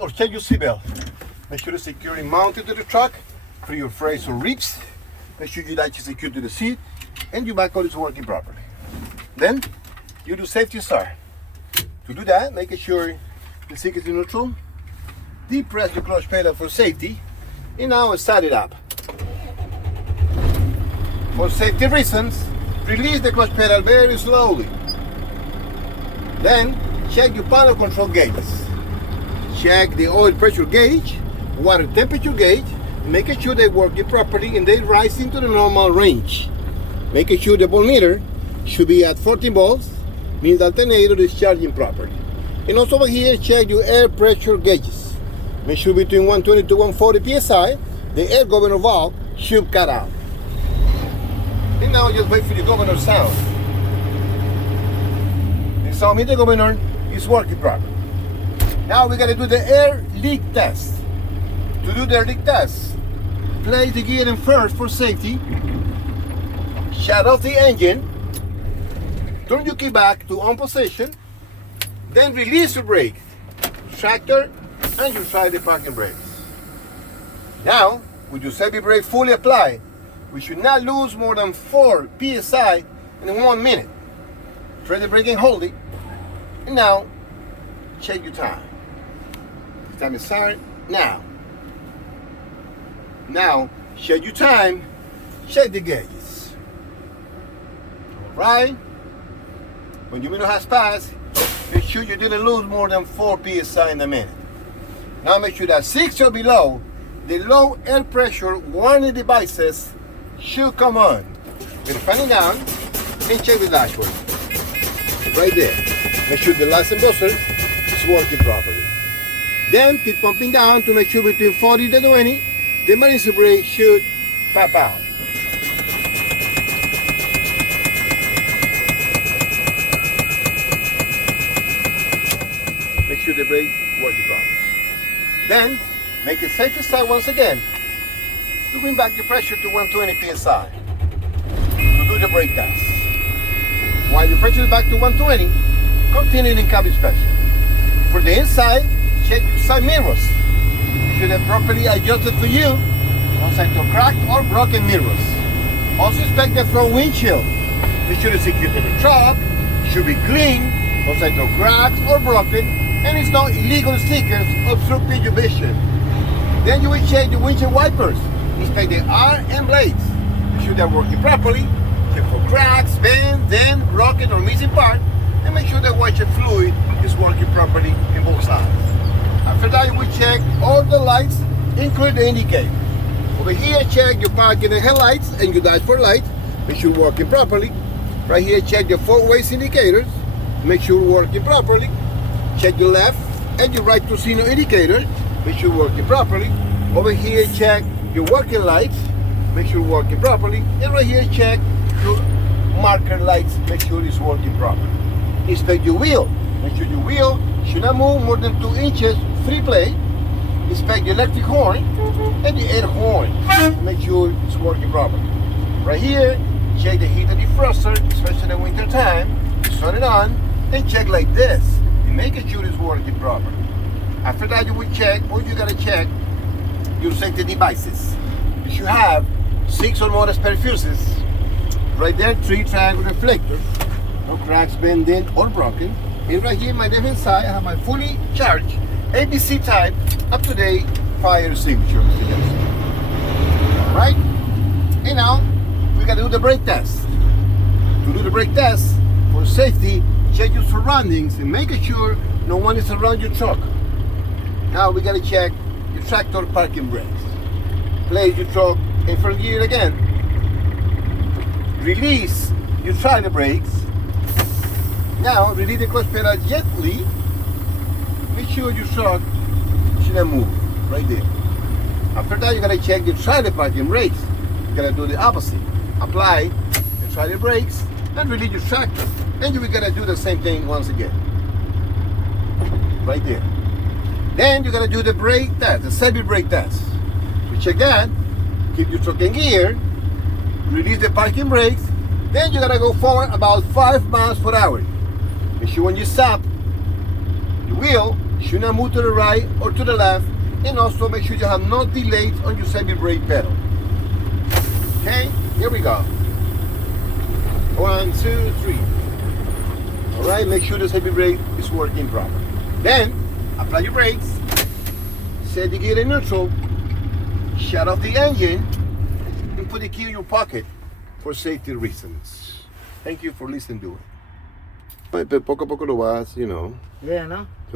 or check your seatbelt. Make sure it's securely mounted to the truck, free your frays or ribs. Make sure your latch is secured to the seat and your back is working properly. Then you do safety start. To do that, make sure the seat is in neutral. Depress the clutch pedal for safety, and now start it up. For safety reasons, release the clutch pedal very slowly. Then check your panel control gauges. Check the oil pressure gauge, water temperature gauge, making sure they're working properly and they rise into the normal range. Making sure the voltmeter should be at 14 volts, means the alternator is charging properly. And also over here, check your air pressure gauges. Make sure between 120 to 140 psi, the air governor valve should cut out. And now just wait for the governor sound. The sound meter governor is working properly. Now we gotta do the air leak test. To do the air leak test, place the gear in first for safety, shut off the engine, turn your key back to on position, then release your brake, tractor, and you try the parking brakes. Now, with your safety brake fully applied, we should not lose more than 4 psi in 1 minute. Try the brake and hold it, and now check your time. Time is start now. Now check your time, check the gauges. Alright? When your minute has passed, make sure you didn't lose more than 4 psi in a minute. Now make sure that 6 or below, the low air pressure warning devices should come on. We're fanning down and check the dashboard. Right there. Make sure the license buzzer is working properly. Then keep pumping down to make sure between 40 to 20, the emergency brake should pop out. Make sure the brake working properly. Then make it safe start once again to bring back the pressure to 120 psi to do the brake test. While your pressure is back to 120, continue in cab inspection. For the inside, check your side mirrors. Make sure they're properly adjusted for you. No signs of cracked or broken mirrors. Also inspect the front windshield. Make sure it's secured to the truck. Should be clean. No signs of cracks or broken. And it's no illegal stickers obstructing your vision. Then you will check the windshield wipers. Inspect the arm and blades. Make sure they're working properly. Check for cracks, bends, dents, broken or missing part. And make sure the windshield fluid is working properly in both sides. After that, you will check all the lights, including the indicator. Over here, check your parking and headlights and your dashboard light. Make sure you're working properly. Right here, check your four-way indicators. Make sure you're working properly. Check your left and your right signal indicator. Make sure you're working properly. Over here, check your working lights. Make sure you're working properly. And right here, check your marker lights. Make sure it's working properly. Inspect your wheel. Make sure your wheel should not move more than 2 inches free play. Inspect the electric horn and the air horn. Make sure it's working properly. Right here, check the heater defroster, especially in winter time. Turn it on and check like this. And making sure it's working properly. After that, you will check, or you gotta check your safety devices. You should have 6 or more spare fuses. Right there, 3 triangle reflectors. No cracks, bending, or broken. And right here, my left hand side, I have my fully charged ABC type up-to-date fire extinguisher. Alright? And now, we gotta do the brake test. To do the brake test, for safety, check your surroundings and make sure no one is around your truck. Now we gotta check your tractor parking brakes. Place your truck in first gear again. Release your trailer brakes. Now release the clutch pedal gently. Make sure your truck should not move. Right there. After that, you gotta check your trailer parking brakes. You gotta do the opposite. Apply the trailer brakes and release your tractor. And you gotta do the same thing once again. Right there. Then you gotta do the brake test, the safety brake test. To check that, keep your truck in gear, release the parking brakes, then you gotta go forward about 5 miles per hour. Make sure when you stop, your wheel Should not move to the right or to the left, and also make sure you have no delays on your semi-brake pedal. Okay, here we go. 1, 2, 3. All right, make sure the semi-brake is working properly. Then, apply your brakes, set the gear in neutral, shut off the engine, and put the key in your pocket for safety reasons. Thank you for listening to it. Poco a poco lo vas, Yeah, ¿no?